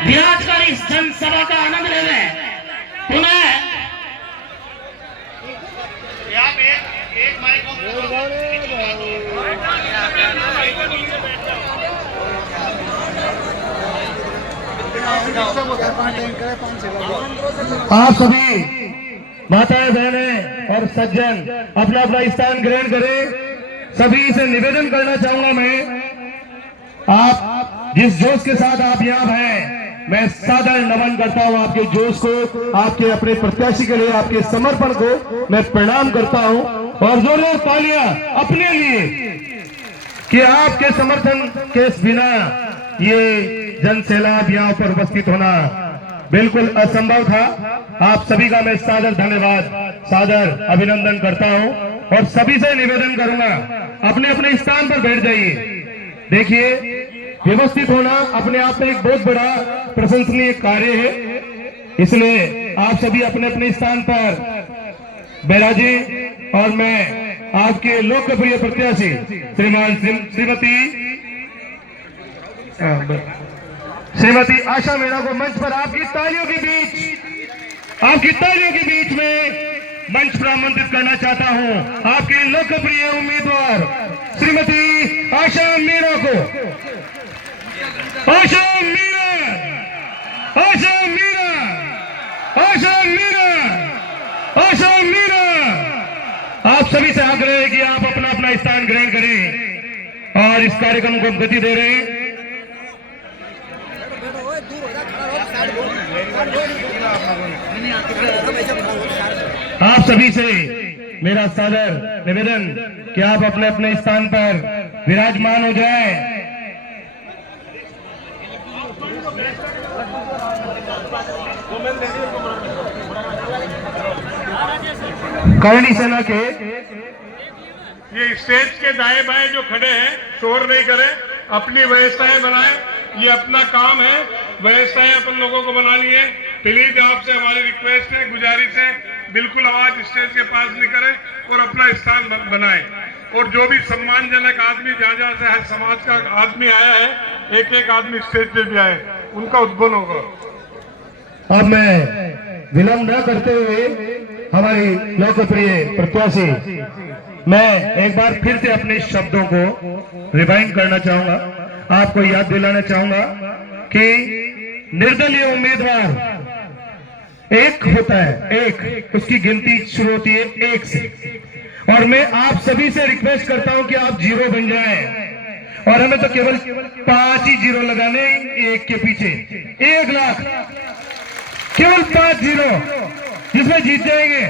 विराज कर इस जनसभा का आनंद ले रहे हैं। पुनः आप सभी माताएं बहनें और सज्जन अपना अपना स्थान ग्रहण करें। सभी से निवेदन करना चाहूंगा मैं, आप जिस जोश के साथ आप यहाँ हैं, मैं सादर नमन करता हूँ आपके जोश को, आपके अपने प्रत्याशी के लिए आपके समर्पण को मैं प्रणाम करता हूँ। और जोरदार तालियां अपने लिए कि आपके समर्थन के बिना ये जन सैलाब यहाँ पर उपस्थित होना बिल्कुल असंभव था। आप सभी का मैं सादर धन्यवाद, सादर अभिनंदन करता हूं और सभी से निवेदन करूंगा अपने अपने स्थान पर बैठ जाइए। देखिए, व्यवस्थित होना अपने आप में एक बहुत बड़ा प्रशंसनीय कार्य है, इसलिए आप सभी अपने अपने स्थान पर बैराजिए। और मैं आपके लोकप्रिय प्रत्याशी श्रीमती आशा मीणा को मंच पर आपकी तालियों के बीच में मंच पर आमंत्रित करना चाहता हूं। आपके लोकप्रिय उम्मीदवार श्रीमती आशा मीणा को। आशा मीणा, आशा मीणा, आशा मीणा, आशा मीणा। आप सभी से आग्रह है कि आप अपना अपना स्थान ग्रहण करें और इस कार्यक्रम को गति दे रहे हैं। आप सभी से मेरा सादर निवेदन कि आप अपने अपने स्थान पर विराजमान हो जाएं। करणी सेना के ये स्टेज के दाएं बाएं जो खड़े हैं शोर नहीं करें, अपनी व्यवस्थाएं बनाएं। ये अपना काम है, व्यवस्थाएं अपन लोगों को बनानी है। प्लीज आपसे हमारी रिक्वेस्ट है, गुजारिश है, बिल्कुल आवाज स्टेज के पास नहीं करें और अपना स्थान बनाएं। और जो भी सम्मानजनक आदमी जहाँ जहाँ से हर समाज का आदमी आया है, एक एक आदमी स्टेज पे भी आए, उनका उद्बोधन होगा। अब मैं विलंब न करते हुए हमारी लोकप्रिय प्रत्याशी, मैं एक बार फिर से अपने शब्दों को रिवाइंड करना चाहूंगा, आपको याद दिलाना चाहूंगा कि निर्दलीय उम्मीदवार एक होता है, एक उसकी गिनती शुरू होती है एक से। और मैं आप सभी से रिक्वेस्ट करता हूं कि आप जीरो बन जाएं और हमें तो केवल 5 ही जीरो लगाने, एक के पीछे 1 लाख, केवल 5 जीरो जिसमें जीत जाएंगे।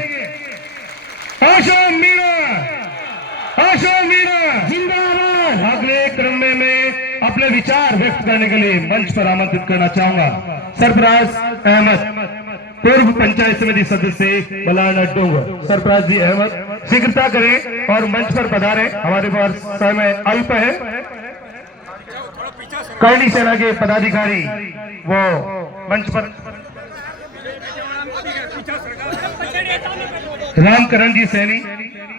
आशा मीणा, आशा मीणा जिंदाबाद। अगले क्रम में अपने विचार व्यक्त करने के लिए मंच पर आमंत्रित करना चाहूंगा सरफराज अहमद, पूर्व पंचायत समिति सदस्य मलाना डोंगर। सरफराज जी अहमद शीघ्रता करें और मंच पर पधारें, हमारे पास समय अल्प है। करणी सेना के पदाधिकारी वो मंच पर, रामकरण जी सैनी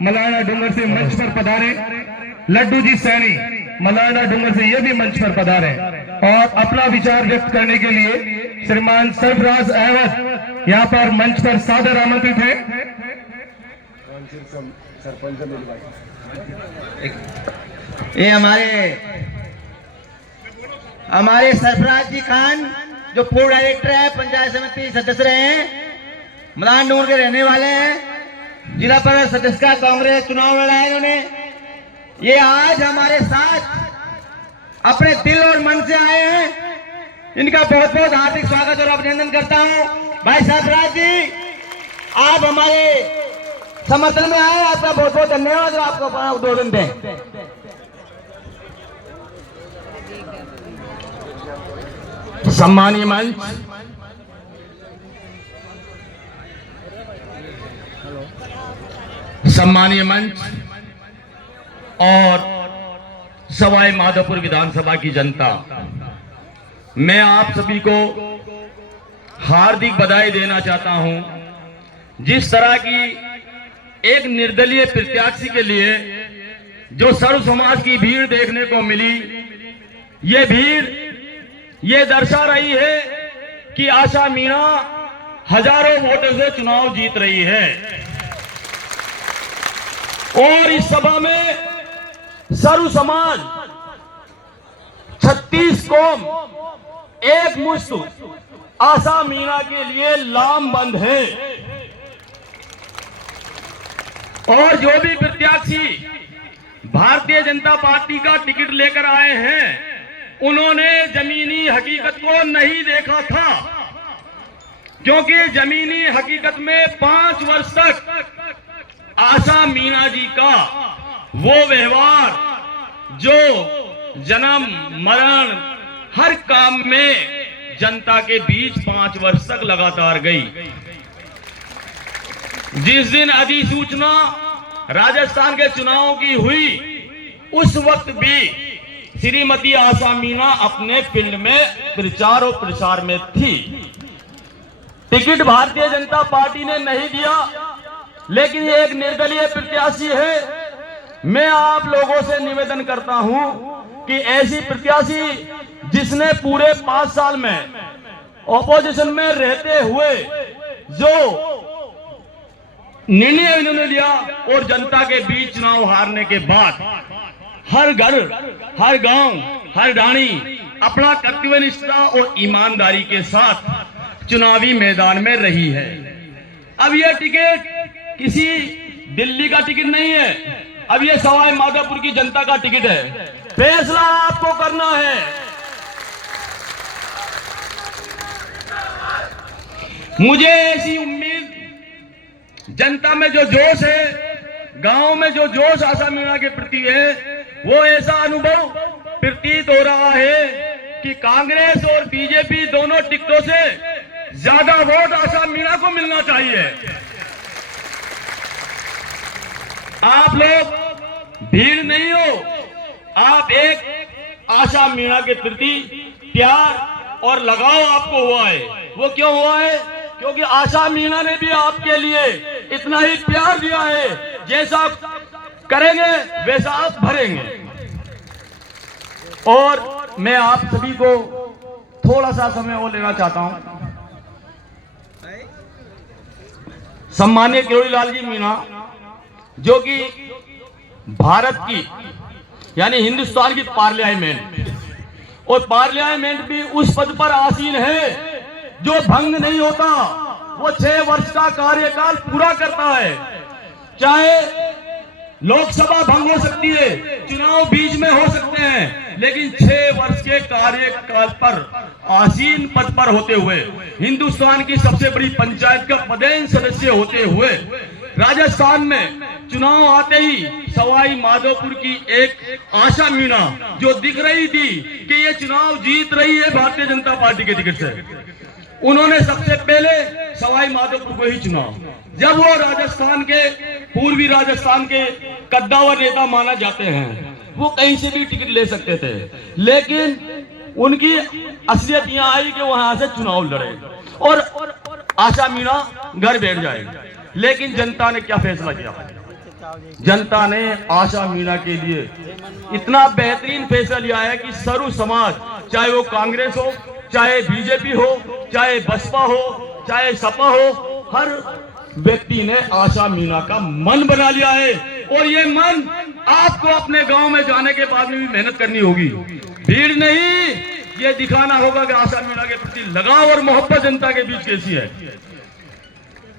मलाना डूंगर से मंच पर पधारे। लड्डू जी सैनी मलाना डूंगर से ये भी मंच पर पधारे और अपना विचार व्यक्त करने के लिए श्रीमान सरफराज अहमद यहाँ पर मंच पर सादर आमंत्रित है। ये हमारे सरफराज जी खान जो पूर्व डायरेक्टर है, पंचायत समिति सदस्य रहे हैं, मलाना डूंगर के रहने वाले हैं, जिला परिषद सदस्य का कांग्रेस चुनाव लड़ा है इन्होंने। ये आज हमारे साथ अपने दिल और मन से आए हैं, इनका बहुत बहुत हार्दिक स्वागत और अभिनंदन करता हूं। भाई सरफराज जी, आप हमारे समर्थन में आए, आपका बहुत बहुत धन्यवाद और आपको अपना उद्बोधन दें। सम्मानीय मंच, सम्मानीय मंच और सवाई माधोपुर विधानसभा की जनता, मैं आप सभी को हार्दिक बधाई देना चाहता हूं। जिस तरह की एक निर्दलीय प्रत्याशी के लिए जो सर्व समाज की भीड़ देखने को मिली, ये भीड़ ये दर्शा रही है कि आशा मीणा हजारों वोटों से चुनाव जीत रही है और इस सभा में सर्व समाज 36 कौम एक मुश्त आशा मीणा के लिए लामबंद है और जो भी प्रत्याशी भारतीय जनता पार्टी का टिकट लेकर आए हैं उन्होंने जमीनी हकीकत को नहीं देखा था, क्योंकि जमीनी हकीकत में 5 वर्ष तक आशा मीणा जी का वो व्यवहार जो जन्म मरण हर काम में जनता के बीच 5 वर्ष तक लगातार गई। जिस दिन अधिसूचना राजस्थान के चुनाव की हुई उस वक्त भी श्रीमती आशा मीणा अपने फील्ड में प्रचार और प्रसार में थी। टिकट भारतीय जनता पार्टी ने नहीं दिया, लेकिन ये एक निर्दलीय प्रत्याशी है। मैं आप लोगों से निवेदन करता हूं कि ऐसी प्रत्याशी जिसने पूरे 5 साल में ऑपोजिशन में रहते हुए जो निर्णय इन्होंने लिया और जनता के बीच चुनाव हारने के बाद हर घर, हर गांव, हर डाणी अपना कर्तव्यनिष्ठा और ईमानदारी के साथ चुनावी मैदान में रही है। अब यह टिकट किसी दिल्ली का टिकट नहीं है, अब यह सवाई माधोपुर की जनता का टिकट है। फैसला आपको करना है। मुझे ऐसी उम्मीद, जनता में जो जोश है, गांव में जो जोश आशा मीणा के प्रति है, वो ऐसा अनुभव प्रतीत हो रहा है कि कांग्रेस और बीजेपी दोनों टिकटों से ज्यादा वोट आशा मीणा को मिलना चाहिए। आप लोग भीड़ नहीं हो, आप एक आशा मीणा के प्रति प्यार और लगाव आपको हुआ है। वो क्यों हुआ है? क्योंकि आशा मीणा ने भी आपके लिए इतना ही प्यार दिया है, जैसा करेंगे वैसा आप भरेंगे। और मैं आप सभी को थोड़ा सा समय और लेना चाहता हूं। सम्मानीय किरोड़ीलाल जी मीणा, जो कि भारत की यानी हिंदुस्तान की पार्लियामेंट, और पार्लियामेंट भी उस पद पर आसीन है जो भंग नहीं होता। वो 6 वर्ष का कार्यकाल पूरा करता है। चाहे लोकसभा भंग हो सकती है, चुनाव बीच में हो सकते हैं, लेकिन 6 वर्ष के कार्यकाल पर आसीन पद पर होते हुए, हिंदुस्तान की सबसे बड़ी पंचायत का पदेन सदस्य होते हुए, राजस्थान में चुनाव आते ही सवाई माधोपुर की एक आशा मीणा जो दिख रही थी कि ये चुनाव जीत रही है भारतीय जनता पार्टी के टिकट से, उन्होंने सबसे पहले सवाई माधोपुर को ही चुना। जब वो राजस्थान के, पूर्वी राजस्थान के कद्दावर नेता माना जाते हैं, वो कहीं से भी टिकट ले सकते थे, लेकिन उनकी असलियत यहां आई कि वहां से चुनाव लड़े और आशा मीणा घर बैठ जाए। लेकिन जनता ने क्या फैसला किया? जनता ने आशा मीणा के लिए इतना बेहतरीन फैसला लिया है कि सर्व समाज, चाहे वो कांग्रेस हो, चाहे बीजेपी हो, चाहे बसपा हो, चाहे सपा हो, हर व्यक्ति ने आशा मीणा का मन बना लिया है। और ये मन आपको अपने गांव में जाने के बाद में भी मेहनत करनी होगी। भीड़ नहीं, ये दिखाना होगा कि आशा मीणा के प्रति लगाव और मोहब्बत जनता के बीच कैसी है।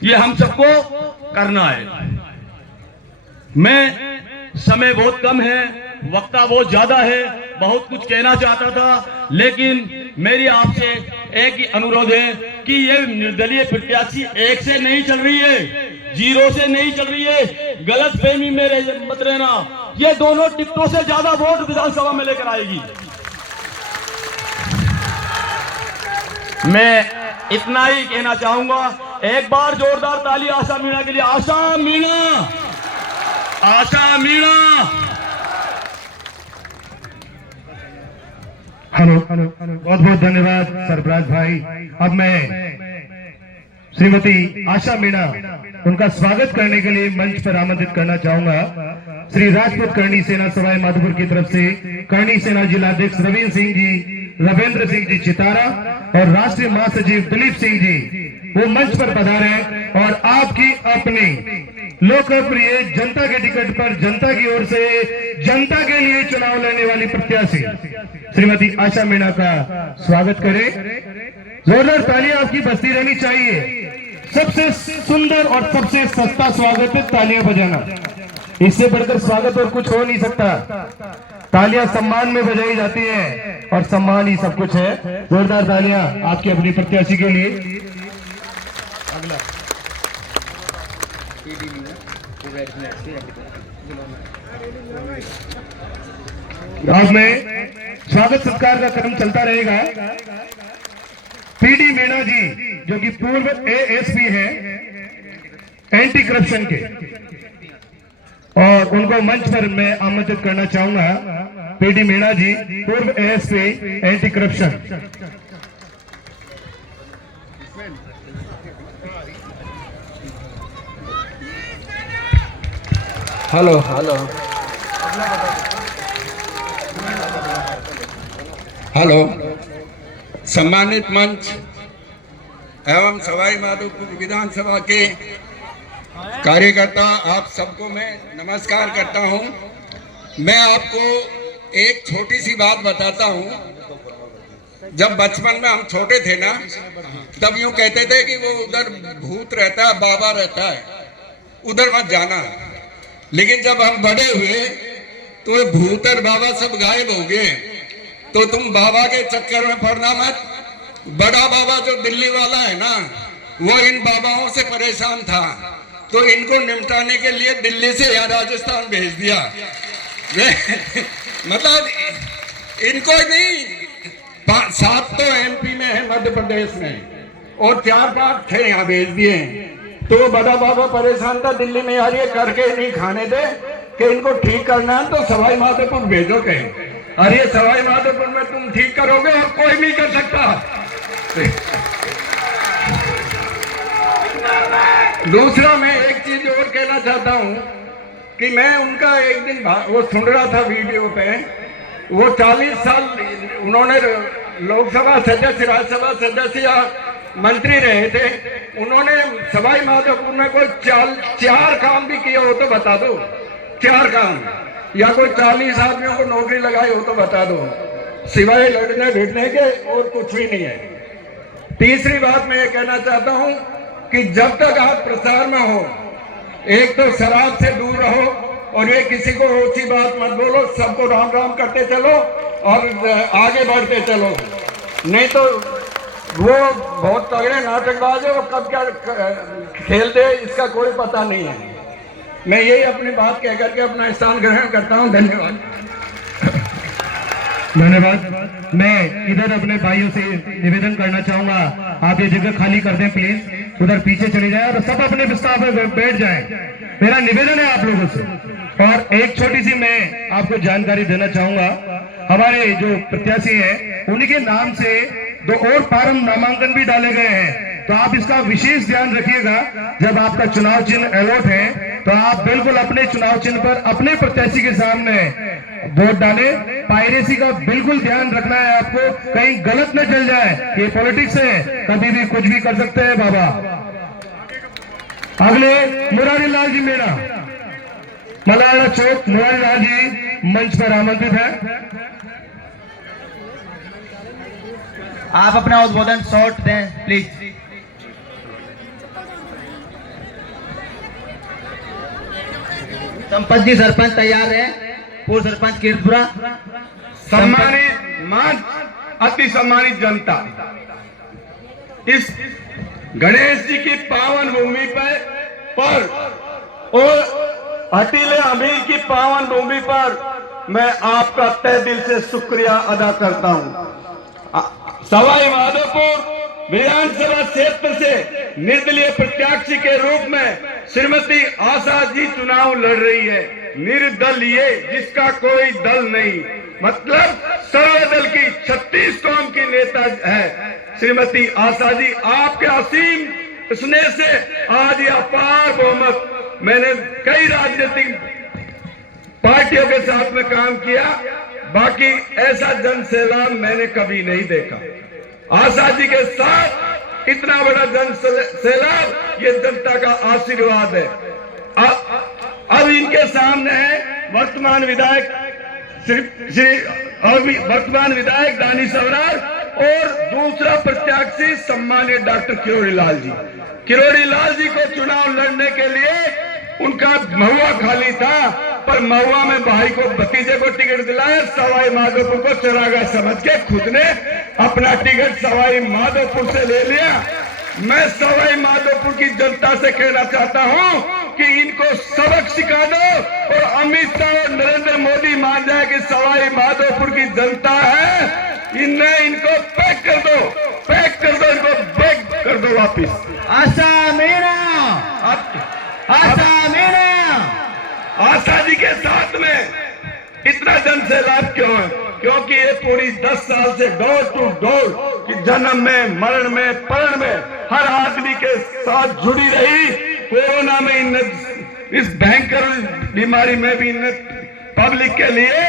ये हम सबको करना है। मैं, समय बहुत कम है, वक्ता बहुत ज्यादा है, बहुत कुछ कहना चाहता था, लेकिन मेरी आपसे एक ही अनुरोध है कि ये निर्दलीय प्रत्याशी 1 से नहीं चल रही है, 0 से नहीं चल रही है। गलत फहमी में मत रहना। ये दोनों टिकटों से ज्यादा वोट विधानसभा में लेकर आएगी। मैं इतना ही कहना चाहूंगा। एक बार जोरदार ताली आशा मीणा के लिए। आशा मीणा, आशा मीणा। हेलो, बहुत बहुत धन्यवाद सरफराज भाई। अब मैं श्रीमती आशा मीणा, उनका स्वागत करने के लिए मंच पर आमंत्रित करना चाहूंगा। श्री राजपूत करणी सेना सवाई माधोपुर की तरफ से करणी सेना जिलाध्यक्ष रवीन सिंह जी रविंद्र सिंह जी चितारा और राष्ट्रीय महासचिव दिलीप सिंह जी वो मंच पर पधारे और आपकी अपनी लोकप्रिय जनता के टिकट पर जनता की ओर से जनता के लिए चुनाव लड़ने वाली प्रत्याशी श्रीमती आशा मीणा का स्वागत करें। जोरदार तालियां आपकी बजती रहनी चाहिए। सबसे सुंदर और सबसे सस्ता स्वागत है तालियां बजाना, इससे बढ़कर स्वागत और कुछ हो नहीं सकता। तालियां सम्मान में बजाई जाती है और सम्मान ही सब कुछ है। जोरदार तालियां आपकी अपनी प्रत्याशी के लिए। आज में स्वागत सत्कार का क्रम चलता रहेगा। पीडी मीणा जी जो कि पूर्व एएसपी हैं एंटी करप्शन के, और उनको मंच पर मैं आमंत्रित करना चाहूंगा। पीडी मीणा जी पूर्व ASP anti corruption. Hello hello hello, सम्मानित मंच एवं सवाई माधोपुर विधानसभा के कार्यकर्ता, आप सबको मैं नमस्कार करता हूं। मैं आपको एक छोटी सी बात बताता हूं। जब बचपन में हम छोटे थे ना, तब यूं कहते थे कि वो उधर भूत रहता है, बाबा रहता है, उधर मत जाना। लेकिन जब हम बड़े हुए तो भूत और बाबा सब गायब हो गए। तो तुम बाबा के चक्कर में पड़ना मत। बड़ा बाबा जो दिल्ली वाला है ना, वो इन बाबाओं से परेशान था, तो इनको निपटाने के लिए दिल्ली से यहाँ राजस्थान भेज दिया। मतलब इनको नहीं, 7 तो एमपी में है, मध्य प्रदेश में, और 4-5 थे यहाँ भेज दिए। तो बड़ा बाबा परेशान था दिल्ली में, यार ये करके नहीं खाने दे कि इनको ठीक करना है तो सवाई माधोपुर भेजो कहीं। अरे सवाई माधोपुर में तुम ठीक करोगे और कोई नहीं कर सकता। दूसरा मैं एक चीज और कहना चाहता हूं कि मैं उनका एक दिन वो सुन रहा था वीडियो पे, वो 40 साल उन्होंने लोकसभा सदस्य, राज्यसभा सदस्य या मंत्री रहे थे। उन्होंने सवाई माधोपुर में कोई 4 काम भी किए हो तो बता दो, 4 काम, या कोई 40 आदमियों को नौकरी लगाई हो तो बता दो, सिवाय लड़ने भिड़ने के और कुछ भी नहीं है। तीसरी बात मैं ये कहना चाहता हूं कि जब तक आप प्रचार में हो, एक तो शराब से दूर रहो और ये किसी को ऊंची बात मत बोलो, सबको राम राम करते चलो और आगे बढ़ते चलो। नहीं तो वो बहुत तगड़े नाटकबाज है, वो कब क्या खेल दे इसका कोई पता नहीं है। मैं यही अपनी बात कह करके अपना स्थान ग्रहण करता हूं। धन्यवाद। धन्यवाद। मैं इधर अपने भाइयों से निवेदन करना चाहूंगा, आप ये जगह खाली कर दें प्लीज, उधर पीछे चले जाए और सब अपने विस्तार में बैठ जाएं। मेरा निवेदन है आप लोगों से। और एक छोटी सी मैं आपको जानकारी देना चाहूंगा, हमारे जो प्रत्याशी हैं उनके नाम से 2 और फार्म नामांकन भी डाले गए हैं, तो आप इसका विशेष ध्यान रखिएगा। जब आपका चुनाव चिन्ह अलॉट है तो आप बिल्कुल अपने चुनाव चिन्ह पर अपने प्रत्याशी के सामने वोट डालें। पायरेसी का बिल्कुल ध्यान रखना है आपको, कहीं गलत न चल जाए। ये पॉलिटिक्स है, कभी भी कुछ भी कर सकते हैं बाबा। अगले मुरारी लाल जी मीणा, मलाना चौक, मुरारी लाल जी मंच पर आमंत्रित है। आप अपना उद्बोधन शॉर्ट दें प्लीज। संपत जी सरपंच तैयार है, पूर्व सरपंच कीर्तपुरा। सम्मानित मंच, अति सम्मानित जनता, इस गणेश जी की पावन भूमि पर और हटीले अमीर की पावन भूमि पर मैं आपका तहे दिल से शुक्रिया अदा करता हूं। सवाई माधोपुर विधानसभा क्षेत्र से निर्दलीय प्रत्याशी के रूप में श्रीमती आशा जी चुनाव लड़ रही है। निर्दलीय, जिसका कोई दल नहीं, मतलब सर्वदल की 36 कौम की नेता है श्रीमती आशा जी। आपके असीम स्नेह से आज यह अपार बहुमत, मैंने कई राजनीतिक पार्टियों के साथ में काम किया, बाकी ऐसा जन सैलाब मैंने कभी नहीं देखा। आशा जी के साथ इतना बड़ा जन सैलाब, ये जनता का आशीर्वाद है। अब इनके सामने है वर्तमान विधायक वर्तमान विधायक दानी सबरार और दूसरा प्रत्याशी सम्मानित डॉक्टर किरोड़ी लाल जी। किरोड़ी लाल जी को चुनाव लड़ने के लिए उनका महुआ खाली था, पर महुआ में भाई को भतीजे को टिकट दिलाया, सवाई माधोपुर को चरागा समझ के खुद ने अपना टिकट सवाई माधोपुर से ले लिया। मैं सवाई माधोपुर की जनता से कहना चाहता हूं कि इनको सबक सिखा दो और अमित शाह और नरेंद्र मोदी मान जाए कि सवाई माधोपुर की जनता है, इनको पैक कर दो, इनको बैक कर दो वापिस। आशा मीणा, आशा मीणा। आशा जी के साथ में इतना जन सैलाब क्यों है? क्योंकि ये पूरी 10 साल से डोर टू डोर कि जन्म में, मरण में, परण में हर आदमी के साथ जुड़ी रही। कोरोना में इनने, इस भयंकर बीमारी में भी इनने पब्लिक के लिए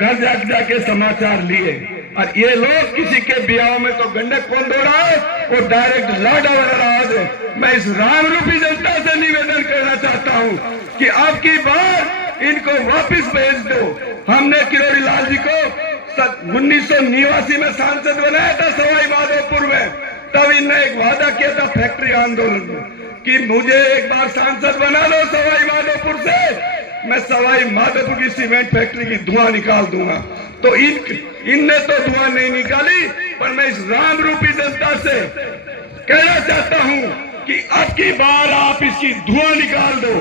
घर जाके समाचार लिए। और ये लोग किसी के ब्याह में तो गंडे कौन दो रहा है और डायरेक्ट लाडा बना रहा है। मैं इस राम रूपी जनता से निवेदन करना चाहता हूं कि अब की बार इनको वापस भेज दो। हमने किरोड़ी लाल जी को 1989 में सांसद बनाया था सवाई माधोपुर में, तब इनने एक वादा किया था फैक्ट्री आंदोलन में कि मुझे एक बार सांसद बना लो सवाई माधोपुर से, मैं सवाई माधोपुर की सीमेंट फैक्ट्री की धुआं निकाल दूंगा। तो इनने तो धुआं नहीं निकाली, पर मैं इस राम रूपी जनता से कहना चाहता हूं कि अब की बार आप इसकी धुआं निकाल दो।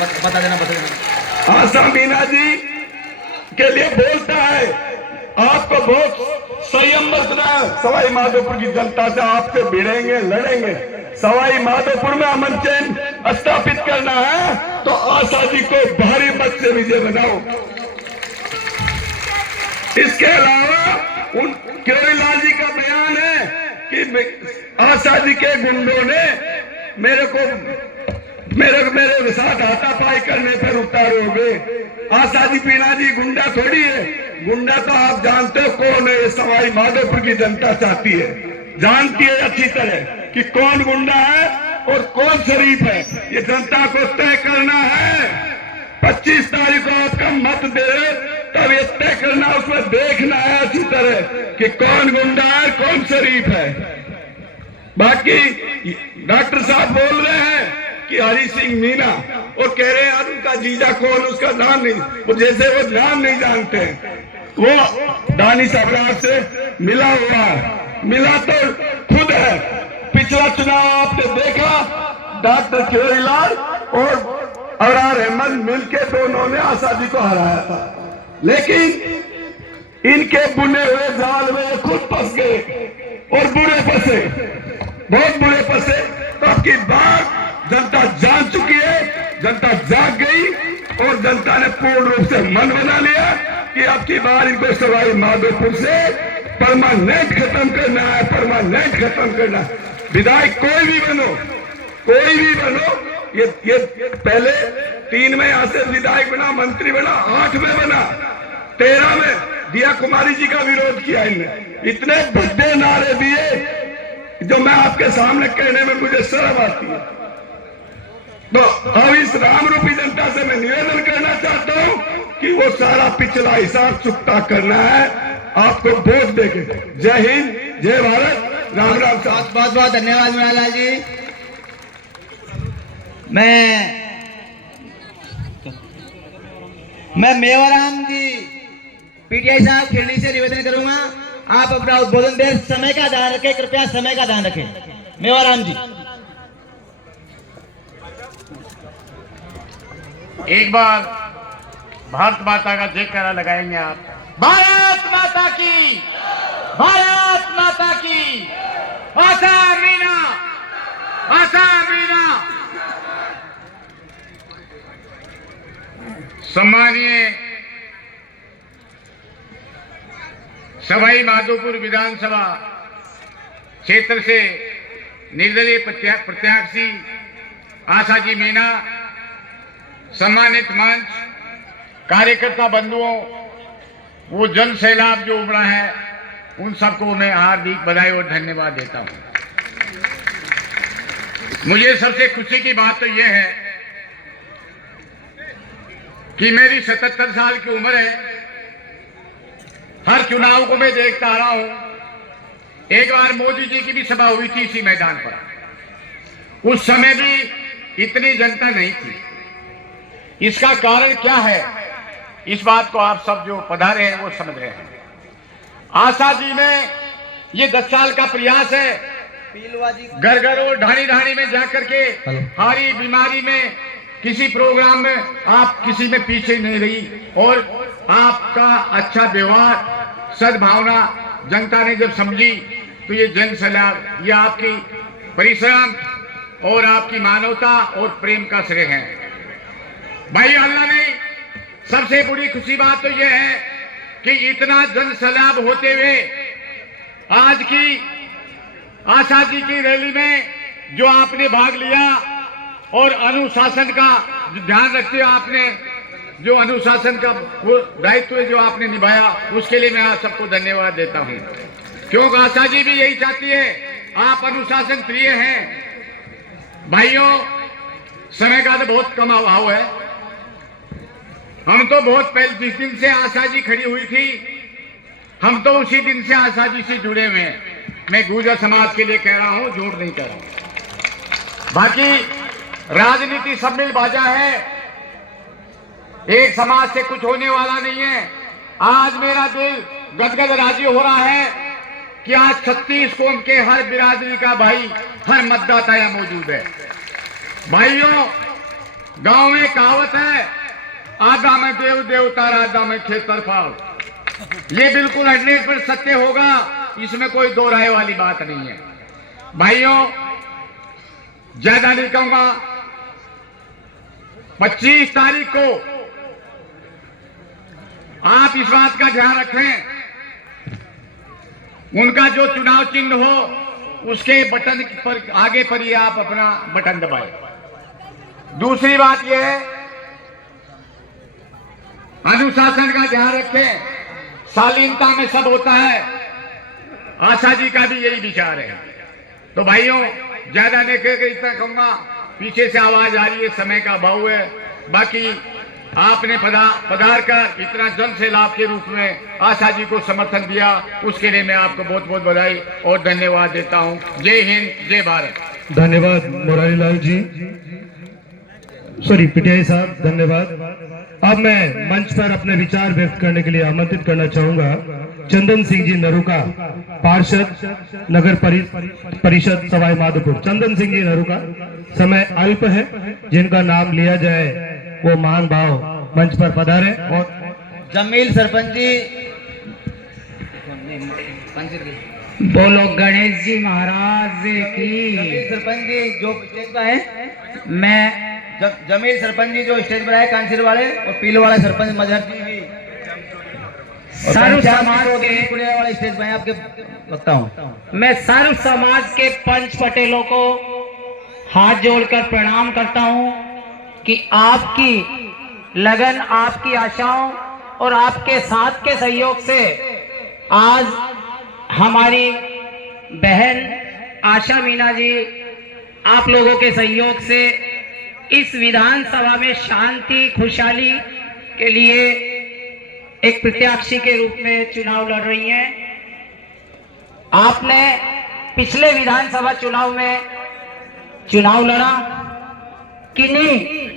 बता देना। आशा मीणा जी के लिए बोलता है, आपको बहुत संयम बरतना है। सवाई माधोपुर की जनता से आपसे भिड़ेंगे, लड़ेंगे। सवाई माधोपुर में अमन चैन स्थापित करना है तो आशा जी को भारी मत से विजय बनाओ। इसके अलावा किरोड़ी लाल जी का बयान है कि आशा जी के गुंडों ने मेरे साथ हाथापाई करने पर उतारोगे। आशा जी पीना जी गुंडा थोड़ी है, गुंडा तो आप जानते हो कौन है। सवाई माधोपुर की जनता चाहती है, जानती है अच्छी तरह कि कौन गुंडा है और कौन शरीफ है। ये जनता को तय करना है। 25 तारीख को आपका मत दे, तब ये तय करना, उसमें देखना है अच्छी तरह कि कौन गुंडा है, कौन शरीफ है। बाकी डॉक्टर साहब बोल रहे हैं कि हरि सिंह मीणा, और कह रहे हैं उनका जीजा कौन, उसका नाम नहीं, वो जैसे वो नाम नहीं जानते। वो दानी सबरार से मिला हुआ है, मिला तो खुद है। पिछला चुनाव आपने देखा, डॉक्टर किरोड़ी लाल और अबरार अहमद मिलकर दोनों ने आशा जी को हराया था, लेकिन इनके बुने हुए जाल में ये खुद फंस गए और बुरे फंसे, बहुत बुरे फंसे। तो अब की बात जनता जान चुकी है, जनता जाग गई और जनता ने पूर्ण रूप से मन बना लिया कि अब की बार इनको सवाई माधोपुर से परमानेंट खत्म करना है, परमानेंट खत्म करना है। विधायक कोई भी बनो, कोई भी बनो, ये पहले 3 में यहां से विधायक बना, मंत्री बना, 8 में बना, 13 में दिया कुमारी जी का विरोध किया इनने। इतने भद्दे नारे दिए जो मैं आपके सामने कहने में मुझे शर्म आती है। तो अब इस राम रूपी जनता से मैं निवेदन करना चाहता हूं कि वो सारा पिछला हिसाब चुकता करना है, आपको वोट देके। जय हिंद, जय भारत, राम राम। बहुत बहुत धन्यवाद मीणालाल जी। मैं मेवाराम जी पीटीआई साहब खिरनी से निवेदन करूंगा, आप अपना उद्बोधन दें, समय का ध्यान रखें, कृपया समय का ध्यान रखें। मेवाराम जी। एक बार भारत माता का जयकारा लगाएंगे आप। भारत माता की, भारत माता की। आशा मीणा, आशा मीणा। सम्मानीय सवाई माधोपुर विधानसभा क्षेत्र से निर्दलीय प्रत्याशी आशा जी मीणा, सम्मानित मंच, कार्यकर्ता बंधुओं, वो जन सैलाब जो उमड़ा है, उन सबको मैं हार्दिक बधाई और धन्यवाद देता हूं। मुझे सबसे खुशी की बात तो यह है कि मेरी 77 साल की उम्र है। हर चुनाव को मैं देखता आ रहा हूं। एक बार मोदी जी की भी सभा हुई थी इसी मैदान पर, उस समय भी इतनी जनता नहीं थी। इसका कारण क्या है, इस बात को आप सब जो पधारे हैं वो समझ रहे हैं। आशा जी में ये 10 साल का प्रयास है, घर घर और ढाणी ढाणी में जाकर के हारी बीमारी में किसी प्रोग्राम में आप किसी में पीछे नहीं रही, और आपका अच्छा व्यवहार सद्भावना जनता ने जब समझी तो ये जन सैलाब, ये आपकी परिश्रम और आपकी मानवता और प्रेम का श्रेय है। भाई अल्लाह ने सबसे बड़ी खुशी बात तो यह है कि इतना जन सैलाब होते हुए आज की आशा जी की रैली में जो आपने भाग लिया और अनुशासन का ध्यान रखते हुए आपने जो अनुशासन का वो दायित्व जो आपने निभाया, उसके लिए मैं आप सबको धन्यवाद देता हूं। क्योंकि आशा जी भी यही चाहती है, आप अनुशासन प्रिय हैं। भाइयों, समय का तो बहुत कम अभाव है। हम तो बहुत पहले जिस दिन से आशा जी खड़ी हुई थी, हम तो उसी दिन से आशा जी से जुड़े हुए हैं। मैं गुर्जर समाज के लिए कह रहा हूं, झूठ नहीं कह रहा हूं। बाकी राजनीति सब मिल बाजा है, एक समाज से कुछ होने वाला नहीं है। आज मेरा दिल गदगद राजी हो रहा है कि आज 36 कौम के हर बिरादरी का भाई, हर मतदाता यहाँ मौजूद है। भाइयों, गांव में कहावत है, आधा में देव देवता, आधा में खेतर फाल। ये बिल्कुल 100% सत्य होगा, इसमें कोई दो राय वाली बात नहीं है। भाइयों, ज्यादा नहीं कहूंगा। 25 तारीख को आप इस बात का ध्यान रखें, उनका जो चुनाव चिन्ह हो उसके बटन पर आगे पर ही आप अपना बटन दबाएं। दूसरी बात यह है, अनुशासन का ध्यान रखें। शालीनता में सब होता है, आशा जी का भी यही विचार है। तो भाइयों, ज्यादा नहीं कहकर इतना कहूंगा, पीछे से आवाज आ रही है, समय का अभाव है। बाकी आपने पधार कर इतना जन सैलाब के रूप में आशा जी को समर्थन दिया, उसके लिए मैं आपको बहुत बहुत बधाई और धन्यवाद देता हूं। जय हिंद, जय भारत। धन्यवाद मुरारी लाल जी, सॉरी पीटीआई साहब, धन्यवाद। अब मैं मंच पर अपने विचार व्यक्त करने के लिए आमंत्रित करना चाहूंगा चंदन सिंह जी नरुका, पार्षद नगर परिषद सवाई माधोपुर। चंदन सिंह जी नरुका, समय अल्प है, जिनका नाम लिया जाए वो महान भाव मंच पर पधारे। और जमील सरपंच जी, बोलो गणेश जी महाराज की। जमील सरपंच जी जो स्टेज पर है, मैं जमील सरपंच जी जो स्टेज पर आए कांसीर वाले, और पील वाला सरपंच मजहर जी भी सर्व समाज के पुणे वाले स्टेज पर आपके वक्ता हूँ। मैं सर्व समाज के पंच पटेलों को हाथ जोड़कर प्रणाम करता हूं कि आपकी लगन, आपकी आशाओं और आपके साथ के सहयोग से आज हमारी बहन आशा मीना जी, आप लोगों के सहयोग से इस विधानसभा में शांति खुशहाली के लिए एक प्रत्याशी के रूप में चुनाव लड़ रही हैं। आपने पिछले विधानसभा चुनाव में चुनाव लड़ा कि नहीं?